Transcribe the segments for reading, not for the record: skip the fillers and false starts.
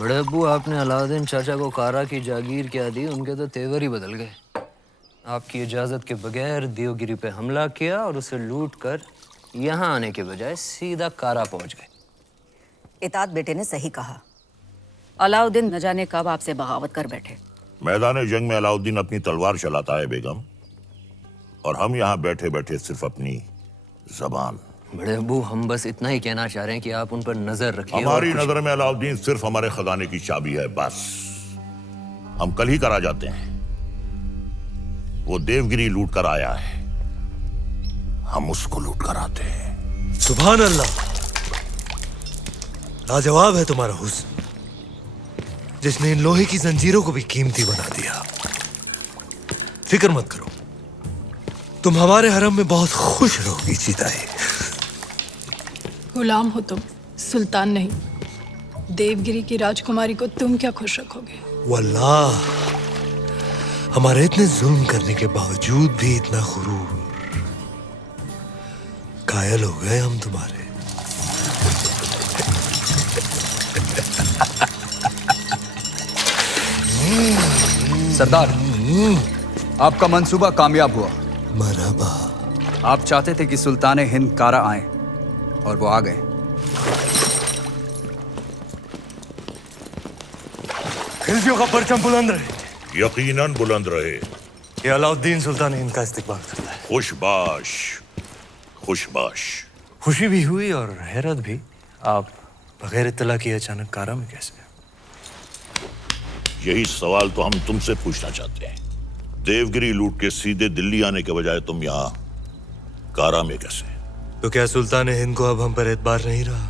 बड़े अब्बू, आपने अलाउद्दीन चाचा को कारा की जागीर क्या दी, उनके तो तेवर ही बदल गए। आपकी इजाज़त के बगैर देवगिरी पे हमला किया और उसे लूट कर यहाँ आने के बजाय सीधा कारा पहुंच गए। इतात बेटे ने सही कहा। अलाउद्दीन न जाने कब आपसे बगावत कर बैठे। मैदान जंग में अलाउद्दीन अपनी तलवार चलाता है बेगम, और हम यहाँ बैठे बैठे सिर्फ अपनी जबान। बड़े अब्बू, हम बस इतना ही कहना चाह रहे हैं कि आप उन पर नजर रखिए। हमारी नजर में अलाउद्दीन सिर्फ हमारे खजाने की चाबी है, बस। हम कल ही करा जाते हैं। वो देवगिरी लूट कर आया है, हम उसको लूट कर आते हैं। सुभान अल्लाह, लाजवाब है तुम्हारा हुस्न, जिसने इन लोहे की जंजीरों को भी कीमती बना दिया। फिक्र मत करो, तुम हमारे हरम में बहुत खुश रहोगी जीताए। गुलाम हो तुम, सुल्तान नहीं। देवगिरी की राजकुमारी को तुम क्या खुश रखोगे? वल्लाह, हमारे इतने जुल्म करने के बावजूद भी इतना गुरूर। कायल हो गए हम तुम्हारे। सरदार, आपका मंसूबा कामयाब हुआ। मरहबा। आप चाहते थे कि सुल्तान हिंद कारा आए, और वो आ गए। खिलजियों का परचम बुलंद रहे। यकीनन बुलंद रहे। ये अलाउद्दीन सुल्तान हिंद का इस्तिकबाल करता है। खुशबाश, खुशबाश। खुशी भी हुई और हैरत भी। आप बगैर इत्तला किए अचानक कारा में कैसे? यही सवाल तो हम तुमसे पूछना चाहते हैं। देवगिरी लूट के सीधे दिल्ली आने के बजाय तुम यहाँ कारा में कैसे? तो क्या सुल्तान हिंद को अब हम पर एतबार नहीं रहा?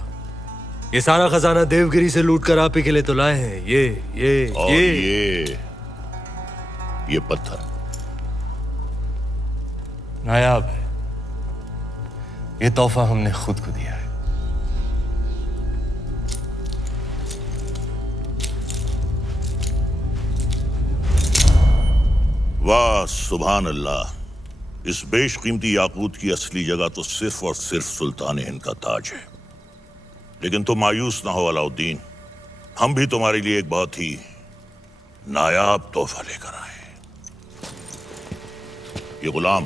ये सारा खजाना देवगिरी से लूट कर आप ही के लिए तो लाए हैं। ये पत्थर नायाब है। ये तोहफा हमने खुद को दिया है। वाह सुभान अल्लाह। इस बेशकीमती याकूत की असली जगह तो सिर्फ और सिर्फ सुल्तान हिंद का ताज है। लेकिन तुम मायूस ना हो अलाउद्दीन, हम भी तुम्हारे लिए एक बहुत ही नायाब तोहफा लेकर आए। ये गुलाम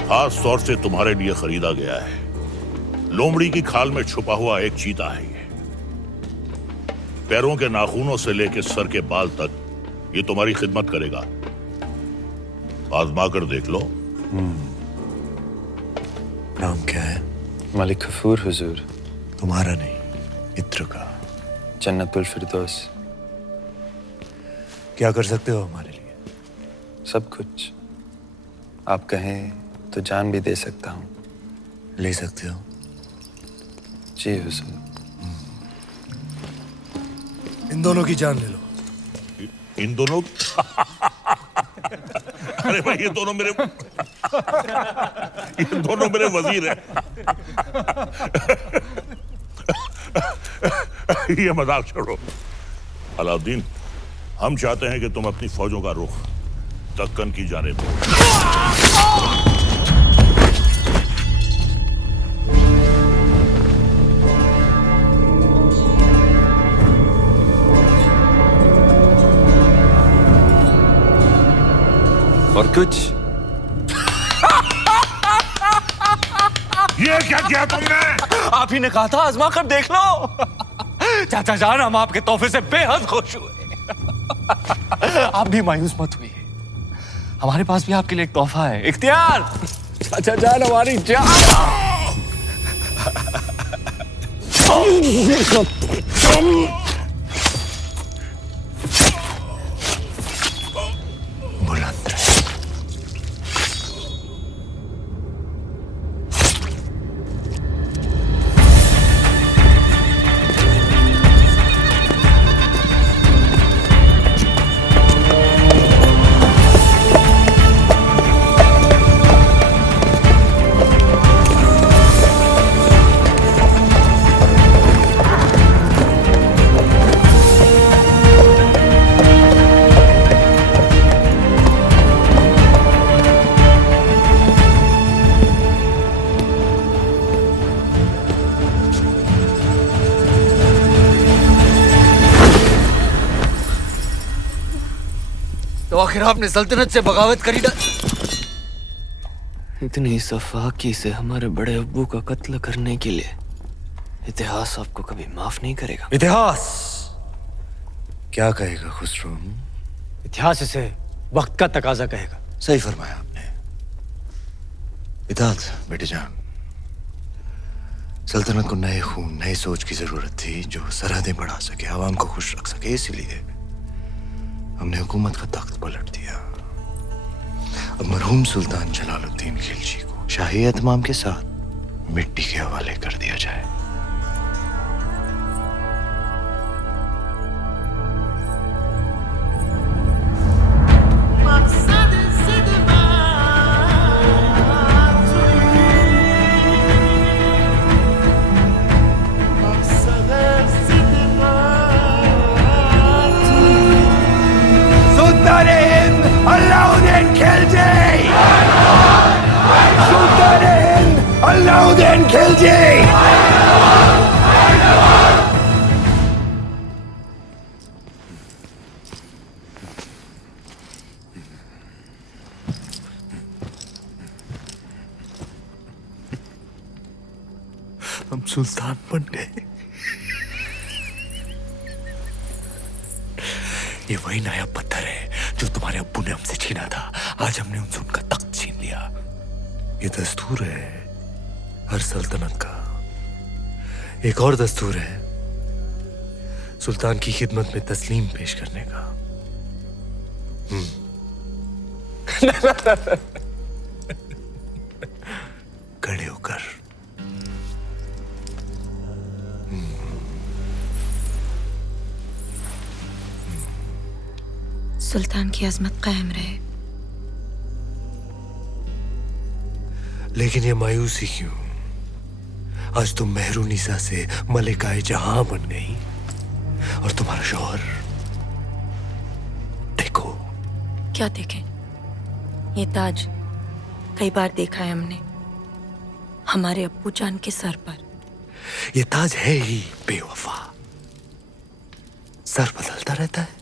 खास तौर से तुम्हारे लिए खरीदा गया है। लोमड़ी की खाल में छुपा हुआ एक चीता है। ये पैरों के नाखूनों से लेकर सर के बाल तक ये तुम्हारी खिदमत करेगा। आजमा कर देख लो। नाम क्या है? मलिक गफूर हुजूर। तुम्हारा नहीं, मित्र का। जन्नतुल फिरदौस। क्या कर सकते हो हमारे लिए? सब कुछ। आप कहें तो जान भी दे सकता हूँ। ले सकते हो? जी हुजूर। इन दोनों की जान ले लो। इन दोनों? अरे भाई, ये दोनों मेरे वजीर हैं। ये मजाक छोड़ो। अलाउद्दीन, हम चाहते हैं कि तुम अपनी फौजों का रुख दक्कन की जानिब दो। और कुछ? ये क्या किया तुमने? आप ही ने कहा था आजमा कर देख लो। चाचा जान, हम आपके तोहफे से बेहद खुश हुए। आप भी मायूस मत हुई। हमारे पास भी आपके लिए एक तोहफा है। इख्तियार, चाचा जान हमारी जान। बुलंद रहे। आखिर आपने सल्तनत से बगावत करी ना। इतनी सफाकी से हमारे बड़े अब्बू का कत्ल करने के लिए इतिहास आपको कभी माफ नहीं करेगा। इतिहास क्या कहेगा खुसरो? इतिहास इसे वक्त का तकाजा कहेगा। सही फरमाया आपने। इताअत बेटे जान, सल्तनत को नए खून नई सोच की जरूरत थी जो सरहदें बढ़ा सके, आवाम को खुश रख सके। इसीलिए हमने हुकूमत का तख्त पलट दिया। अब मरहूम सुल्तान जलालुद्दीन खिलजी को शाही एहतमाम के साथ मिट्टी के हवाले कर दिया जाए। अलाउद्दीन खिलजी! हम सुल्तान बन गए। ये वही नायाब पत्थर है जो तुम्हारे अब्बू ने हमसे छीना था। आज हमने उनसे उनका तख्त छीन लिया। ये दस्तूर है हर सल्तनत का। एक और दस्तूर है सुल्तान की खिदमत में तस्लीम पेश करने का। खड़े होकर। सुल्तान की अजमत कायम रहे। लेकिन ये मायूसी क्यों? आज तुम मेहरुनिसा से मलिकाए जहां बन गई और तुम्हारा शौहर देखो। क्या देखें? ये ताज कई बार देखा है हमने हमारे अब्बू जान के सर पर। ये ताज है ही बेवफा। सर बदलता रहता है,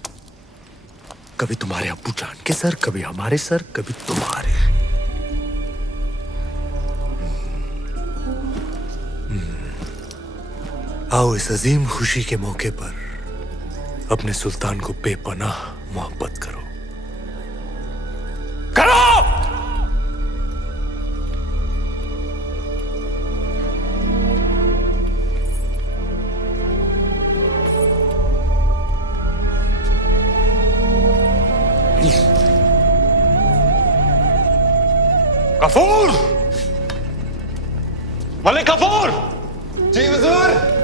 कभी तुम्हारे अब्बू जान के सर, कभी हमारे सर, कभी तुम्हारे। आओ इस अजीम खुशी के मौके पर अपने सुल्तान को बेपनाह मोहब्बत करो। करो! गफूर! मलिक गफूर! जी हुजूर।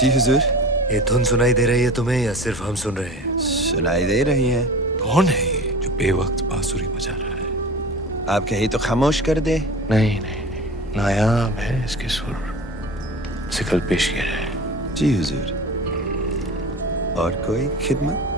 जी हुजूर। ये धुन सुनाई दे रही है तुम्हें या सिर्फ हम सुन रहे हैं? सुनाई दे रही है। कौन है ये जो बेवक्त बांसुरी बजा रहा है? आप कहीं तो खामोश कर दे। नहीं नहीं नहीं, नायाब है इसके सुर। इसे कल पेश किया जाए। जी हुजूर। और कोई खिदमत?